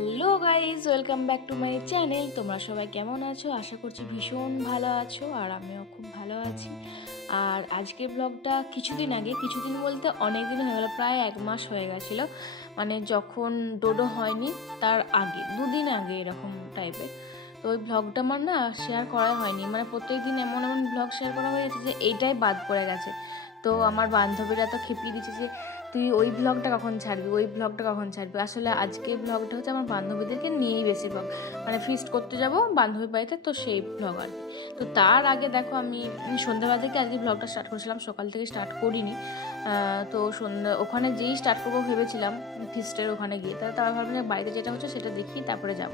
Hello guys welcome back to my channel. তোমরা সবাই কেমন আছো? আশা করছি ভীষণ ভালো আছো আর আমিও খুব ভালো আছি। আর আজকের ব্লগটা কিছুদিন আগে, কিছুদিন বলতে অনেক দিন হয়ে গেল, প্রায় এক মাস হয়ে গেছিল। মানে যখন ডোডো হয়নি, তার আগে, দুদিন আগে এরকম টাইপের তো ওই ব্লগটা আমার না শেয়ার করা হয়নি। মানে প্রত্যেক দিন এমন এমন ব্লগ শেয়ার করা হয়েছে যে, এইটাই বাদ পড়ে গেছে। তো আমার বান্ধবীরা তো খেপিয়ে দিচ্ছে যে তুই ওই ব্লগটা কখন ছাড়বি, ওই ব্লগটা কখন ছাড়বি? আসলে আজকে ব্লগটা হচ্ছে আমার বান্ধবীদেরকে নিয়েই বেশি ব্লগ মানে ফিস্ট করতে যাব বান্ধবী বাড়িতে তো সেই ব্লগ আর তো তার আগে দেখো আমি সন্ধ্যাবেলা থেকে আজকে ব্লগটা স্টার্ট করেছিলাম, সকাল থেকে স্টার্ট করিনি। তো সন্ধ্যা, ওখানে যেই স্টার্ট করব ভেবেছিলাম ফিস্টের ওখানে গিয়ে। তাহলে তার ভাবলাম যে বাড়িতে যেটা হচ্ছে সেটা দেখি, তারপরে যাব।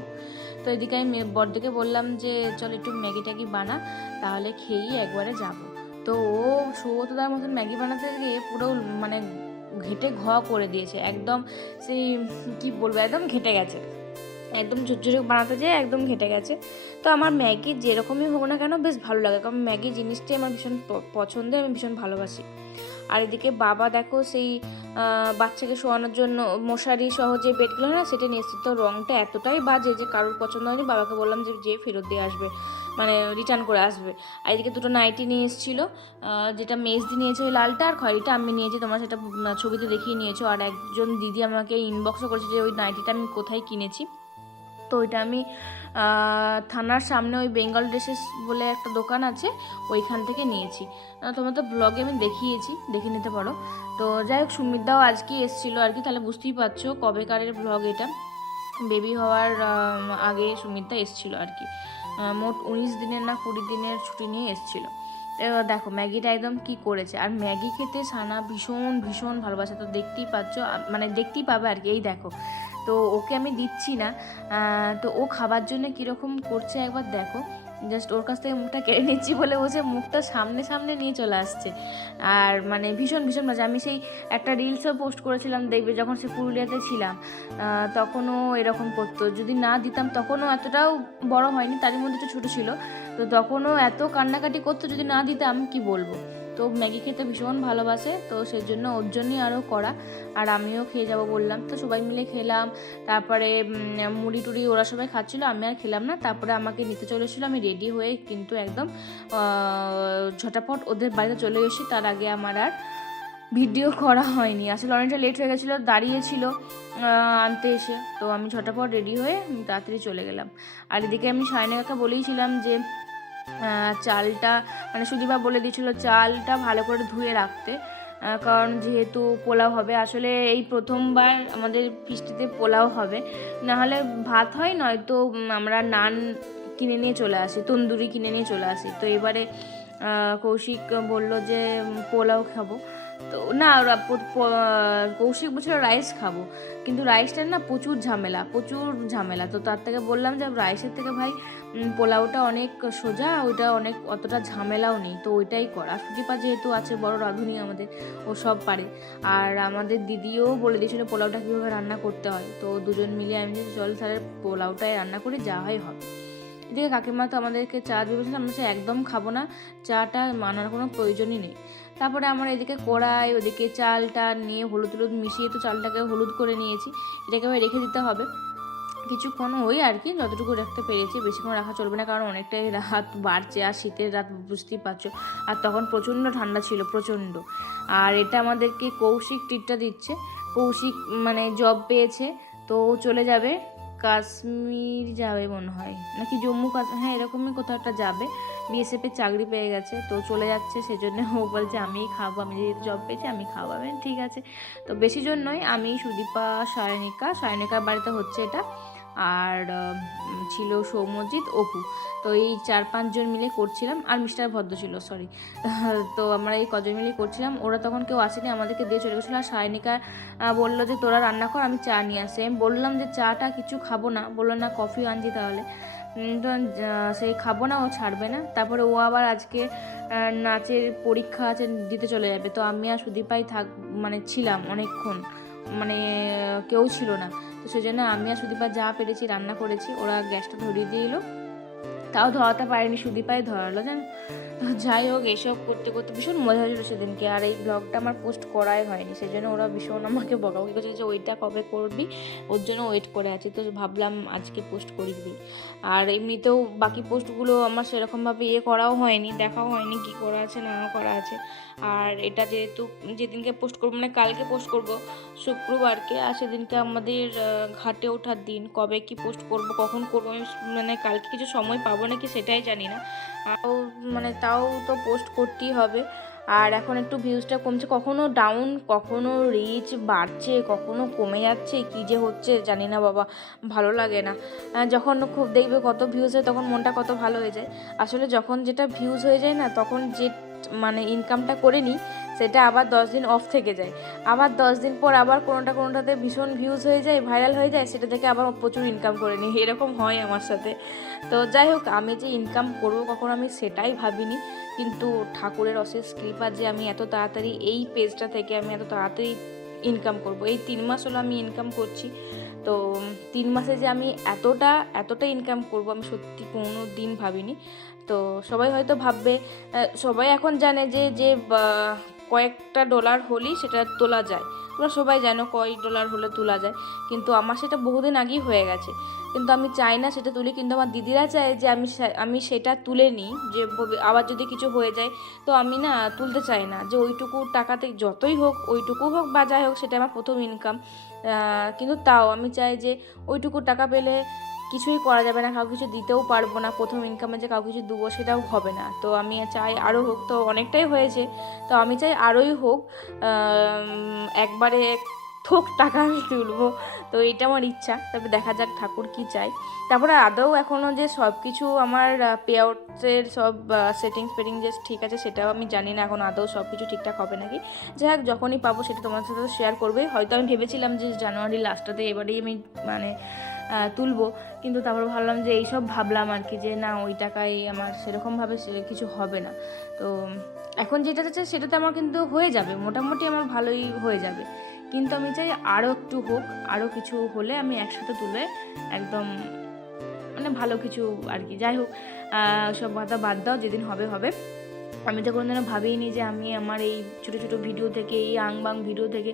তো এদিকে আমি বড়দিকে বললাম যে, চল একটু ম্যাগি ট্যাগি বানা, তাহলে খেয়েই একবারে যাব। তো ও সুগতদার মতন ম্যাগি বানাতে গিয়ে পুরো মানে ঘেটে ঘ করে দিয়েছে। একদম সেই, কি বলব, একদম ঘেটে গেছে। একদম ঝুরঝুরে বানাতে যেয়ে একদম ঘেটে গেছে। তো আমার ম্যাগি যেরকমই হোক না কেন বেশ ভালো লাগে। কারণ ম্যাগি জিনিসটি আমার ভীষণ পছন্দের আমি ভীষণ ভালোবাসি। আর এদিকে বাবা দেখো সেই বাচ্চাকে শোয়ানোর জন্য মশারি সহ যে বেডগুলো না, সেটা নিয়ে এসেছে। তো রঙটা এতটাই বাজে যে কারোর পছন্দ হয়নি। বাবাকে বললাম যে যে ফেরত দিয়ে আসবে। মানে রিটার্ন করে আসবে। আর এদিকে দুটো নাইটি নিয়ে এসেছিল। যেটা মেজদি নিয়েছে ওই লালটা আর খয়েরিটা, আমি নিয়েছি, তোমরা সেটা ছবিতে দেখিয়ে নিয়েছো। আর একজন দিদি আমাকে ইনবক্সও করেছে যে ওই নাইটিটা আমি কোথায় কিনেছি। তো ওইটা আমি থানার সামনে ওই বেঙ্গল ড্রেসেস বলে একটা দোকান আছে, ওইখান থেকে নিয়েছি। তোমরা তো ব্লগে আমি দেখিয়েছি, দেখে নিতে পারো। তো যাই হোক, সুমিতদাও আজকে এসেছিল আর কি, তাহলে বুঝতেই পারছ কবেকারের ব্লগ এটা। বেবি হওয়ার আগে সুমিতা এসেছিল আর কি মোট উনিশ দিনের না কুড়ি দিনের ছুটি নিয়ে এসেছিল। দেখো, ম্যাগিটা একদম কি করেছে? আর ম্যাগি খেতে সানা ভীষণ ভীষণ ভালোবাসে। তো দেখতেই পাচ্ছ মানে দেখতেই পাবে আর কি এই দেখো, তো ওকে আমি দিচ্ছি না। তো ও খাবার জন্য কীরকম করছে একবার দেখো। জাস্ট ওর কাছ থেকে মুখটা কেড়ে নিচ্ছি বলে ও যে মুখটা সামনে সামনে নিয়ে চলে আসছে। আর মানে ভীষণ ভীষণ মজা। আমি সেই একটা রিলসও পোস্ট করেছিলাম, দেখবে যখন সে পুরুলিয়াতে ছিলাম তখনও এরকম করতো। যদি না দিতাম তখনও এতটাও বড় হয়নি, তারই মধ্যে একটু ছোটো ছিল। তো তখনও এত কান্নাকাটি করতো, যদি না দিতাম কি বলব? তো ম্যাগি খেতে ভীষণ ভালোবাসে, তো সেই জন্য ওর জন্যই আরও করা আর আমিও খেয়ে যাব বললাম। তো সবাই মিলে খেলাম। তারপরে মুড়ি টুড়ি ওরা সবাই খাচ্ছিলো, আমি আর খেলাম না। তারপরে আমাকে নিতে চলে এসেছিল আমি রেডি হয়ে কিন্তু একদম ঝটাপট ওদের বাড়িতে চলে এসেছি তার আগে আমার আর ভিডিও করা হয়নি। আসলে অনেকটা লেট হয়ে গেছিল, দাঁড়িয়েছিল আনতে এসে। তো আমি ছটাপট রেডি হয়ে তাড়াতাড়ি চলে গেলাম। আর এদিকে আমি সায়না কাকা বলেইছিলাম যে চালটা মানে সুদীপা বলে দিয়েছিল চালটা ভালো করে ধুয়ে রাখতে কারণ যেহেতু পোলাও হবে, আসলে এই প্রথমবার আমাদের ফিস্টিতে পোলাও হবে, নাহলে ভাত হয় নয়তো আমরা নান কিনে নিয়ে চলে আসি, তন্দুরি কিনে নিয়ে চলে আসি, তো এবারে কৌশিক বলল যে পোলাও খাব, তো না কৌশিক বলছিল রাইস খাব, কিন্তু রাইসটার না প্রচুর ঝামেলা প্রচুর ঝামেলা, তো তার থেকে বললাম যে, রাইসের থেকে ভাই পোলাওটা অনেক সোজা, ওইটা অনেক অতটা ঝামেলাও নেই। তো ওইটাই কর। সুদীপা যেহেতু আছে, বড় রাঁধুনি আমাদের, ও সব পারে। আর আমাদের দিদিও বলে দিয়েছিল পোলাওটা কীভাবে রান্না করতে হয়। তো দুজন মিলে আমি চল তাহলে পোলাওটাই রান্না করি, যা হয় হবে। এদিকে কাকিমা তো আমাদেরকে চা দিয়েছিল আমরা সে একদম খাব না, চাটা মানার কোনো প্রয়োজনই নেই। তারপরে আমার এদিকে কড়াই, ওদিকে চালটা নিয়ে হলুদ হলুদ মিশিয়ে তো চালটাকে হলুদ করে নিয়েছি। এটাকে রেখে দিতে হবে। কিছুক্ষণ ওই আর কি, যতটুকু রাখতে পেরেছি, বেশিক্ষণ রাখা চলবে না, কারণ অনেকটাই রাত বাড়ছে আর শীতের রাত বুঝতেই পারছ। আর তখন প্রচণ্ড ঠান্ডা ছিল, প্রচণ্ড। আর এটা আমাদেরকে কৌশিক টিটটা দিচ্ছে। কৌশিক মানে জব পেয়েছে, তো চলে যাবে কাশ্মীর যাবে মনে হয়। নাকি জম্মু কাশ্মীর হ্যাঁ এরকমই কোথাও একটা যাবে। বিএসএফের চাকরি পেয়ে গেছে, তো চলে যাচ্ছে, সেজন্য ও বলছে, আমিই খাব, আমি যেহেতু জব পেয়েছি, আমি খাব। আমি ঠিক আছে। তো বেশি জন্যই আমি সুদীপা সায়নিকা, সায়নিকার বাড়িতে হচ্ছে এটা। আর ছিল সৌম্যজিৎ, অপু। তো এই চার পাঁচজন মিলে করছিলাম, আর মিস্টার ভদ্র ছিল সরি তো আমরা এই কজন মিলে করছিলাম, ওরা তখন কেউ আসেনি, আমাদেরকে দিয়ে চলে গেছিল, আর সায়নিকা বলল যে, তোরা রান্না কর, আমি চা নিয়ে আসি। আমি বললাম যে, চাটা কিছু খাব না। বলল, না কফি আনছি তাহলে। তো সেই খাব না, ও ছাড়বে না। তারপরে ও আবার আজকে নাচের পরীক্ষা আছে, দিতে চলে যাবে। তো আমি আর সুদীপাই থাক মানে ছিলাম অনেকক্ষণ। মানে কেউ ছিল না। তো সেই জন্য আমি আর সুদীপা যা পেরেছি রান্না করেছি, ওরা গ্যাসটা ধরিয়ে দিয়ে এলো তাও ধরাতে পারেনি, সুদীপাই ধরালো, জান? যাই হোক, এসব করতে করতে ভীষণ মজা হয়েছিল সেদিনকে। আর এই ব্লগটা আমার পোস্ট করাই হয়নি সেই জন্য ওরা ভীষণ আমাকে বকাবকি করছে যে, ওইটা কবে করবি? ওর জন্য ওয়েট করে আছি। তো ভাবলাম আজকে পোস্ট করে দিই। আর এমনিতেও বাকি পোস্টগুলো আমার সেরকমভাবে ইয়ে করাও হয়নি, দেখাও হয়নি, কী করা আছে না করা আছে। আর এটা যেহেতু যেদিনকে পোস্ট করব মানে কালকে পোস্ট করব, শুক্রবারকে, আর সেদিনকে আমাদের ঘাটে ওঠার দিন, কবে কি পোস্ট করব, কখন করব মানে কালকে কিছু সময় পাবো নাকি সেটাই জানি না। তাও মানে তাও তো পোস্ট করতেই হবে। আর এখন একটু ভিউজটা কমছে। কখনো ডাউন কখনো রিচ বাড়ছে, কখনো কমে যাচ্ছে, কি যে হচ্ছে জানি না বাবা, ভালো লাগে না। যখন খুব দেখবে কত ভিউজ হয়, তখন মনটা কত ভালো হয়ে যায়। আসলে যখন যেটা ভিউজ হয়ে যায় না, তখন যে মানে ইনকামটা করে নিই সেটা আবার দশ দিন অফ থেকে যায়। আবার দশ দিন পর আবার কোনোটা কোনোটাতে ভীষণ ভিউজ হয়ে যায় ভাইরাল হয়ে যায়, সেটা থেকে আবার প্রচুর ইনকাম করে নিই। এরকম হয় আমার সাথে। তো যাই হোক, আমি যে ইনকাম করব কখনো আমি সেটাই ভাবিনি। কিন্তু ঠাকুরের অশেষ কৃপা যে আমি এত তাড়াতাড়ি এই পেজটা থেকে আমি এত তাড়াতাড়ি ইনকাম করব। এই তিন মাস হলো আমি ইনকাম করছি। তো তিন মাসে যে আমি এতটা এতটা ইনকাম করব আমি সত্যি কোনো দিন ভাবিনি। তো সবাই হয়তো ভাববে সবাই এখন জানে যে যে কয়েকটা ডলার হলেই সেটা তোলা যায়। তোমরা সবাই জানো কয় ডলার হলে তোলা যায়। কিন্তু আমার সেটা বহুদিন আগেই হয়ে গেছে। কিন্তু আমি চাই না সেটা তুলি। কিন্তু আমার দিদিরা চায় যে আমি আমি সেটা তুলে নিই। যে আবার যদি কিছু হয়ে যায়, তো আমি না তুলতে চাই না। যে ওইটুকু টাকাতে যতই হোক, ওইটুকু হোক বা যাই হোক, সেটা আমার প্রথম ইনকাম কিন্তু তাও আমি চাই যে ওইটুকু টাকা পেলে কিছুই করা যাবে না, কাউকে কিছু দিতেও পারব না, প্রথম ইনকামে যে কাউকে কিছু দেবো সেটাও হবে না। তো আমি চাই আরও হোক, তো অনেকটাই হয়েছে। তো আমি চাই আরোই হোক একবারে থোক টাকা আমি তুলবো। তো এটা আমার ইচ্ছা, তবে দেখা যাক ঠাকুর কি চাই তারপরে আদৌ এখনও যে সব কিছু আমার পে আউটের সব সেটিংস ফেটিং যে ঠিক আছে সেটাও আমি জানি না, এখন আদৌ সব কিছু ঠিকঠাক হবে নাকি। যাই হোক, যখনই পাবো সেটা তোমার সাথে শেয়ার করবে। হয়তো আমি ভেবেছিলাম যে জানুয়ারি লাস্টটাতে এবারেই আমি মানে তুলবো। কিন্তু তারপর ভাবলাম যে এইসব ভাবলাম আর কি যে না, ওই টাকায় আমার সেরকমভাবে কিছু হবে না। তো এখন যেটা আছে সেটাতে আমার কিন্তু হয়ে যাবে, মোটামুটি আমার ভালোই হয়ে যাবে। কিন্তু আমি চাই আরও একটু হোক আরও কিছু হলে আমি একসাথে তুলে একদম মানে ভালো কিছু আর কি। যাই হোক সব কথা বাদ দাও, যেদিন হবে হবে। আমি তো কোনোদিনও ভাবিনি যে আমি আমার এই ছোটো ছোটো ভিডিও থেকে, এই আং বাং ভিডিও থেকে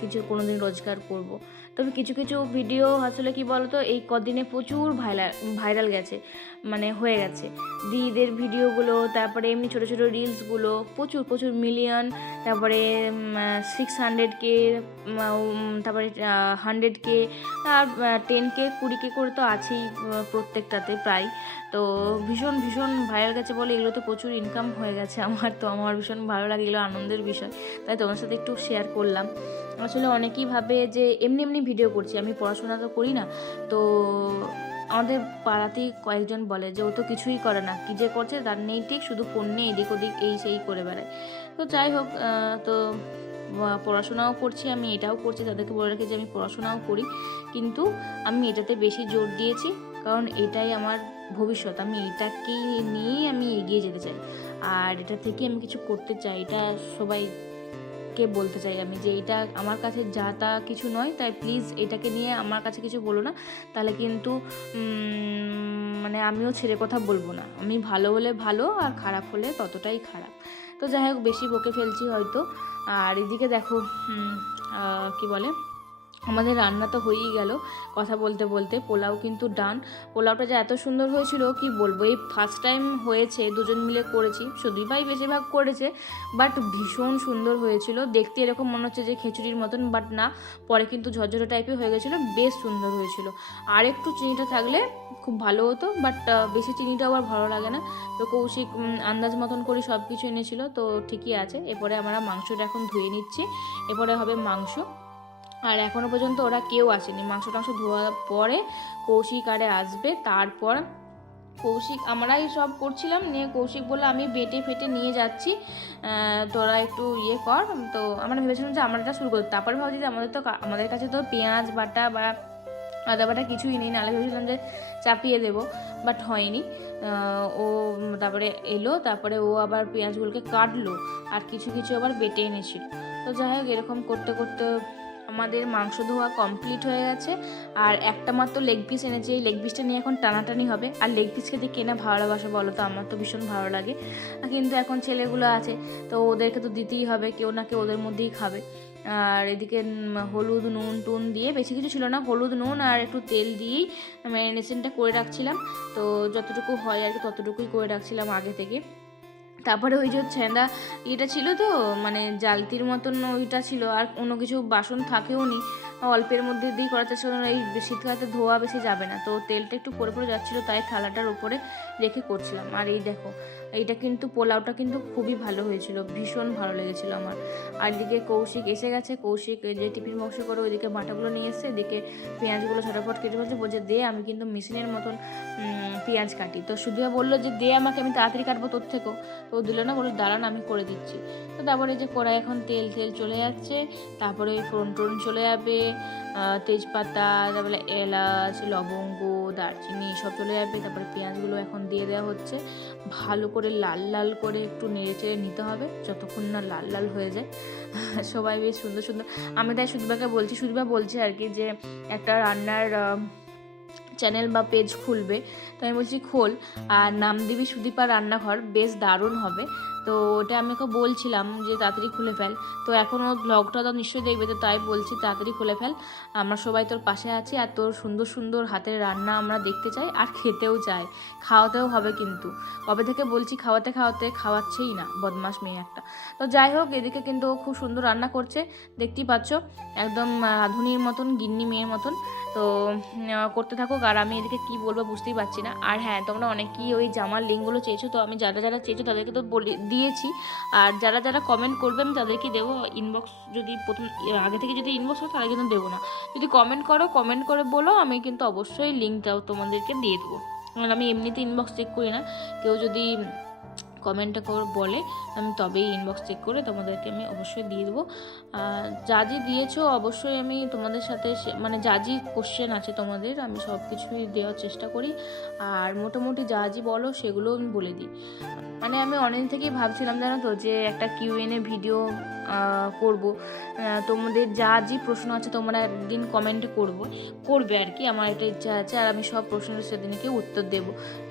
কিছু কোনোদিন রোজগার করব। তবে কিছু কিছু ভিডিও আসলে কি বলতো, এই কদিনে প্রচুর ভাইরাল ভাইরাল গেছে মানে হয়ে গেছে। দিদিদের ভিডিওগুলো তারপরে এমনি ছোটো ছোটো রিলসগুলো প্রচুর প্রচুর মিলিয়ন তারপরে সিক্স হান্ড্রেড কে তারপরে হান্ড্রেড কে আর টেন কে কুড়ি কে করে তো আছেই প্রত্যেকটাতে প্রায়। তো ভীষণ ভীষণ ভাইরাল গেছে বলে এগুলো তো প্রচুর ইনকাম হয়ে গেছে আমার। তো আমার ভীষণ ভালো লাগে এগুলো আনন্দের বিষয়। তাই তোমার সাথে একটু শেয়ার করলাম। আসলে অনেকেই ভাবে যে এমনি এমনি ভিডিও করছি, আমি পড়াশোনা তো করি না। তো আমাদের পাড়াতেই কয়েকজন বলে যে ও তো কিছুই করে না, কী যে করছে তার নেই, ঠিক শুধু ফোন নিয়ে এদিক ওদিক এই সেই করে বেড়ায়। তো যাই হোক তো পড়াশোনাও করছি, আমি এটাও করছি, তাদেরকে বলে রাখি যে আমি পড়াশোনাও করি। কিন্তু আমি এটাতে বেশি জোর দিয়েছি, কারণ এটাই আমার ভবিষ্যৎ, আমি এটাকেই নিয়েই আমি এগিয়ে যেতে চাই। আর এটা থেকে আমি কিছু করতে চাই, এটা সবাইকে বলতে চাই আমি যে এটা আমার কাছে যা তা কিছু নয়, তাই প্লিজ এটাকে নিয়ে আমার কাছে কিছু বলো না। তাহলে কিন্তু মানে আমিও ছেড়ে কথা বলব না। আমি ভালো হলে ভালো আর খারাপ হলে ততটাই খারাপ। তো যাই হোক, বেশি বকে ফেলছি হয়তো। আর এদিকে দেখো কি বলে? আমাদের রান্না তো হয়েই গেল। কথা বলতে বলতে পোলাও কিন্তু ডান পোলাওটা যে এত সুন্দর হয়েছিল, কি বলব? এই ফার্স্ট টাইম হয়েছে, দুজন মিলে করেছি। সুদীপ ভাই বেশিরভাগ করেছে বাট ভীষণ সুন্দর হয়েছিল। দেখতে এরকম মনে হচ্ছে যে খিচুড়ির মতন বাট না। পরে কিন্তু ঝরঝরে টাইপের হয়ে গেছিল, বেশ সুন্দর হয়েছিল। আর একটু চিনিটা থাকলে খুব ভালো হতো বাট বেশি চিনিটা আবার ভালো লাগে না। তো কৌশিক আন্দাজ মতন করে সব কিছু এনেছিল, তো ঠিকই আছে। এরপরে আমরা মাংসটা এখন ধুয়ে নিচ্ছি। এরপরে হবে মাংস। আর এখনও পর্যন্ত ওরা কেউ আসেনি। মাংস টাংস ধোয়ার পরে কৌশিক আরে আসবে, তারপর কৌশিক, আমরাই সব করছিলাম, নিয়ে কৌশিক বলল, আমি বেটে ফেটে নিয়ে যাচ্ছি তোরা একটু ইয়ে কর। তো আমরা ভেবেছিলাম যে আমরা শুরু করি তারপরে ভাবছি যে আমাদের তো আমাদের কাছে তো পেঁয়াজ বাটা বা আদা বাটা কিছুই নেই, নাহলে ভেবেছিলাম যে চাপিয়ে দেবো, বাট হয়নি। ও তারপরে এলো, তারপরে ও আবার পেঁয়াজগুলোকে কাটলো, আর কিছু কিছু আবার বেটে এনেছিল। তো যাই হোক, এরকম করতে করতে আমাদের মাংস ধোয়া কমপ্লিট হয়ে গেছে। আর একটা মাত্র লেগ পিস এনেছে। এই লেগ পিসটা নিয়ে এখন টানাটানি হবে। আর লেগ পিস খেতে কেনা ভালোবাসা বলো তো? আমার তো ভীষণ ভালো লাগে। কিন্তু এখন ছেলেগুলো আছে, তো ওদেরকে তো দিতেই হবে। কেউ না কেউ ওদের মধ্যেই খাবে। আর এদিকে হলুদ, নুন টুন দিয়ে বেশি কিছু ছিল না। হলুদ, নুন আর একটু তেল দিয়েই ম্যারিনেশনটা করে রাখছিলাম। তো যতটুকু হয় আর কি ততটুকুই করে রাখছিলাম আগে থেকে। তারপরে ওই যে ছেঁদা এটা ছিল তো মানে জালতির মতন ওইটা ছিল, আর অন্য কিছু বাসন থাকেও নি। অল্পের মধ্যে দিয়ে করা চেষ্টা করলাম, এই শীতকালে ধোয়া বেশি যাবে না। তো তেলটা একটু পরে পরে যাচ্ছিল, তাই থালাটার উপরে রেখে করছিলাম। আর এই দেখো এইটা কিন্তু পোলাওটা কিন্তু খুবই ভালো হয়েছিল, ভীষণ ভালো লেগেছিল আমার। আর এদিকে কৌশিক এসে গেছে, কৌশিক যে টিফিন বক্স করে ওইদিকে বাটাগুলো নিয়ে এসছে, এদিকে পেঁয়াজগুলো ছটাফট কেটে ফেলছে, বলছে দে আমি কিন্তু মেশিনের মতন পেঁয়াজ কাটি। তো সুধিয়া বলল যে দে আমাকে, আমি তাড়াতাড়ি কাটবো তোর থেকেও। তো দিল না, বলল দাঁড়ান আমি করে দিচ্ছি। তো তারপরে যে কড়াই এখন তেল তেল চলে যাচ্ছে, তারপরে ফোড়ন টোড়ন চলে যাবে তেজপাতা, তারপরে এলাচ, লবঙ্গ দারচিনি সব চলে যাবে, তারপরে পেঁয়াজগুলো এখন দিয়ে দেওয়া হচ্ছে। ভালো করে লাল লাল করে একটু নেড়ে চেড়ে নিতে হবে, যতক্ষণ না লাল লাল হয়ে যায়। সবাই বেশ সুন্দর সুন্দর। আমি তাই সুদীপাকে বলছি, সুদীপা বলছে আর কি যে, একটা রান্নার চ্যানেল বা পেজ খুলবে। তো আমি বলছি, খোল। আর নাম দিবি সুদীপা রান্নাঘর, বেশ দারুণ হবে। তো ওটা আমি ওকে বলছিলাম যে তাড়াতাড়ি খুলে ফেল। তো এখন ও ব্লগটা তো নিশ্চয়ই দেখবে, তো তাই বলছি তাড়াতাড়ি খুলে ফেল। আমরা সবাই তোর পাশে আছি আর তোর সুন্দর সুন্দর হাতের রান্না আমরা দেখতে চাই আর খেতেও চাই। খাওয়াতেও হবে কিন্তু। কবে থেকে বলছি খাওয়াতে খাওয়াতে খাওয়াচ্ছেই না, বদমাস মেয়ে একটা। তো যাই হোক, এদিকে কিন্তু ও খুব সুন্দর রান্না করছে। দেখতেই পাচ্ছ, একদম রাঁধুনির মতন, গিন্নি মেয়ের মতন। তো করতে থাকুক আর আমি এদিকে কি বলব বুঝতেই পারছি না। আর হ্যাঁ তোমরা অনেকেই ওই জামার লিঙ্কগুলো চেয়েছো, তো আমি যারা যারা চেয়েছো তাদেরকে তো বলে দিয়েছি। আর যারা যারা কমেন্ট করবে আমি তাদেরকে দেবো ইনবক্স যদি প্রথম, আগে থেকে যদি ইনবক্স হয়, তাহলে কিন্তু দেবো না। যদি কমেন্ট করো কমেন্ট করে বলো, আমি কিন্তু অবশ্যই লিঙ্কটাও তোমাদেরকে দিয়ে দেবো। কারণ আমি এমনিতে ইনবক্স চেক করি না। কেউ যদি কমেন্টটা করে বলে, আমি তবেই ইনবক্স চেক করে তোমাদেরকে আমি অবশ্যই দিয়ে দেবো। যা যে দিয়েছ, অবশ্যই আমি তোমাদের সাথে মানে যা যে কোশ্চেন আছে তোমাদের, আমি সব কিছুই দেওয়ার চেষ্টা করি। আর মোটামুটি যা যে বলো সেগুলো আমি বলে দিই। মানে আমি অনেক থেকেই ভাবছিলাম, জানো তো, যে একটা কিউ কিউএনএ ভিডিও করব। তোমাদের যা যে প্রশ্ন আছে তোমরা একদিন কমেন্ট করব। করবে আর কি, আমার একটা ইচ্ছা আছে, আর আমি সব প্রশ্নের সেদিনকে উত্তর দেব।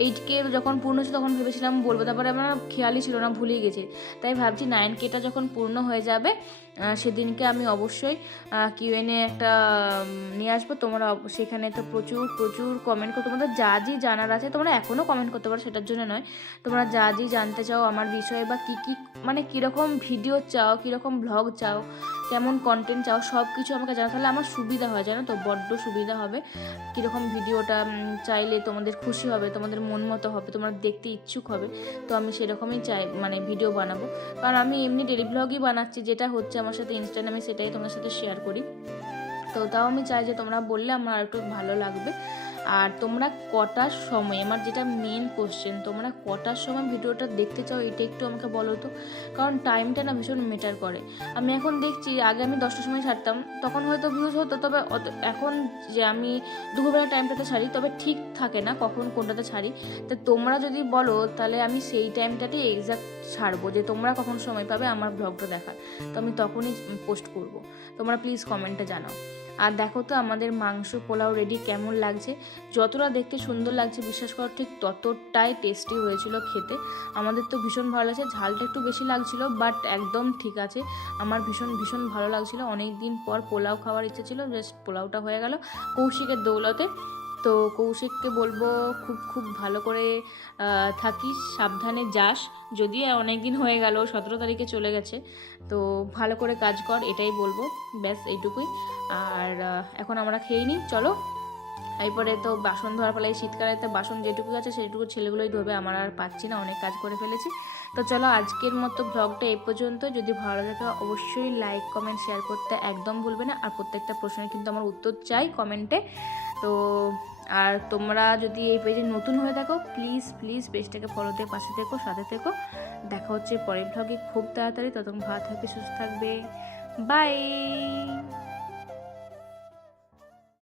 এইটকে যখন পূর্ণ হচ্ছে তখন ভেবেছিলাম বলব, তারপরে আমার খেয়ালই ছিল না, ভুলেই গেছে। তাই ভাবছি নাইন কেটা যখন পূর্ণ হয়ে যাবে সেদিনকে আমি অবশ্যই কিউএনএ একটা নিয়ে আসব। তোমরা সেখানে তো প্রচুর প্রচুর কমেন্ট করো, তোমাদের যা যা জানার আছে, তোমরা এখনও কমেন্ট করতে পারো, সেটার জন্য নয়। তোমরা যা যা জানতে চাও, আমার বিষয়ে বা কী কী মানে কীরকম ভিডিও চাও, কীরকম ব্লগ চাও, কেমন কন্টেন্ট চাও সব কিছু আমাকে জানা তাহলে আমার সুবিধা হয়, জানো তো? বড্ড সুবিধা হবে। কীরকম ভিডিওটা চাইলে তোমাদের খুশি হবে, তোমাদের মন মতো হবে, তোমরা দেখতে ইচ্ছুক হবে, তো আমি সেরকমই চাই মানে ভিডিও বানাবো। কারণ আমি এমনি ডেলি ব্লগই বানাচ্ছি, যেটা হচ্ছে আমার সাথে ইনস্টাগ্রামে সেটাই তোমার সাথে শেয়ার করি। তো তাও আমি চাই যে তোমরা বললে আমার একটু ভালো লাগবে। আর তোমরা কটার সময়, আমার যেটা মেন কোশ্চেন তোমরা কটার সময় ভিডিওটা দেখতে চাও এটা একটু আমাকে বলো তো? কারণ টাইমটা না ভীষণ মেটার করে। আমি এখন দেখছি, আগে আমি দশটার সময় ছাড়তাম, তখন হয়তো ভিউজ হতো, তবে অত- এখন যে আমি দুপুরবেলা টাইমটাতে ছাড়ি, তবে ঠিক থাকে না কখন কোনটাতে ছাড়ি। তা তোমরা যদি বলো, তাহলে আমি সেই টাইমটাতেই এক্সাক্ট ছাড়বো, যে তোমরা কখন সময় পাবে আমার ব্লগটা দেখার। তো আমি তখনই পোস্ট করব। তোমরা প্লিজ কমেন্টে জানাও। আর দেখো তো আমাদের মাংস পোলাও রেডি কেমন লাগছে? যতটা দেখতে সুন্দর লাগছে, বিশ্বাস করো ঠিক ততটাই টেস্টি হয়েছিল খেতে। আমাদের তো ভীষণ ভালো লাগছে, ঝালটা একটু বেশি লাগছিল বাট একদম ঠিক আছে। আমার ভীষণ ভীষণ ভালো লাগছিল। অনেক দিন পর পোলাও খাওয়ার ইচ্ছে ছিল জাস্ট পোলাওটা হয়ে গেল। কৌশিকের দৌলতে তো কৌশিককে বলব খুব খুব ভালো করে থাকিস, সাবধানে যাস। যদিও অনেক দিন হয়ে গেল, সতেরো তারিখে চলে গেছে। তো ভালো করে কাজ কর, এটাই বলব। ব্যাস, এইটুকুই। আর এখন আমরা খেয়ে নিই চলো। এরপরে তো বাসন ধোয়ার ফলে এই শীতকালেতে বাসন যেটুকু আছে সেটুকু ছেলেগুলোই ধোবে। আমার আর পাচ্ছি না, অনেক কাজ করে ফেলেছি। তো চলো, আজকের মতো ব্লগটা এই পর্যন্ত। যদি ভালো লাগে, অবশ্যই লাইক কমেন্ট শেয়ার করতে একদম ভুলবে না। আর প্রত্যেকটা প্রশ্নের কিন্তু আমার উত্তর চাই কমেন্টে তো আর তোমরা যদি এই পেজে নতুন হয়ে থাকো প্লিজ প্লিজ পেজটাকে ফলো দিয়ে পাশে থেকো, সাথে থেকো। দেখা হচ্ছে পরের ভ্লগে খুব তাড়াতাড়ি। ততক্ষণ ভালো থাকবে, সুস্থ থাকবে। বাই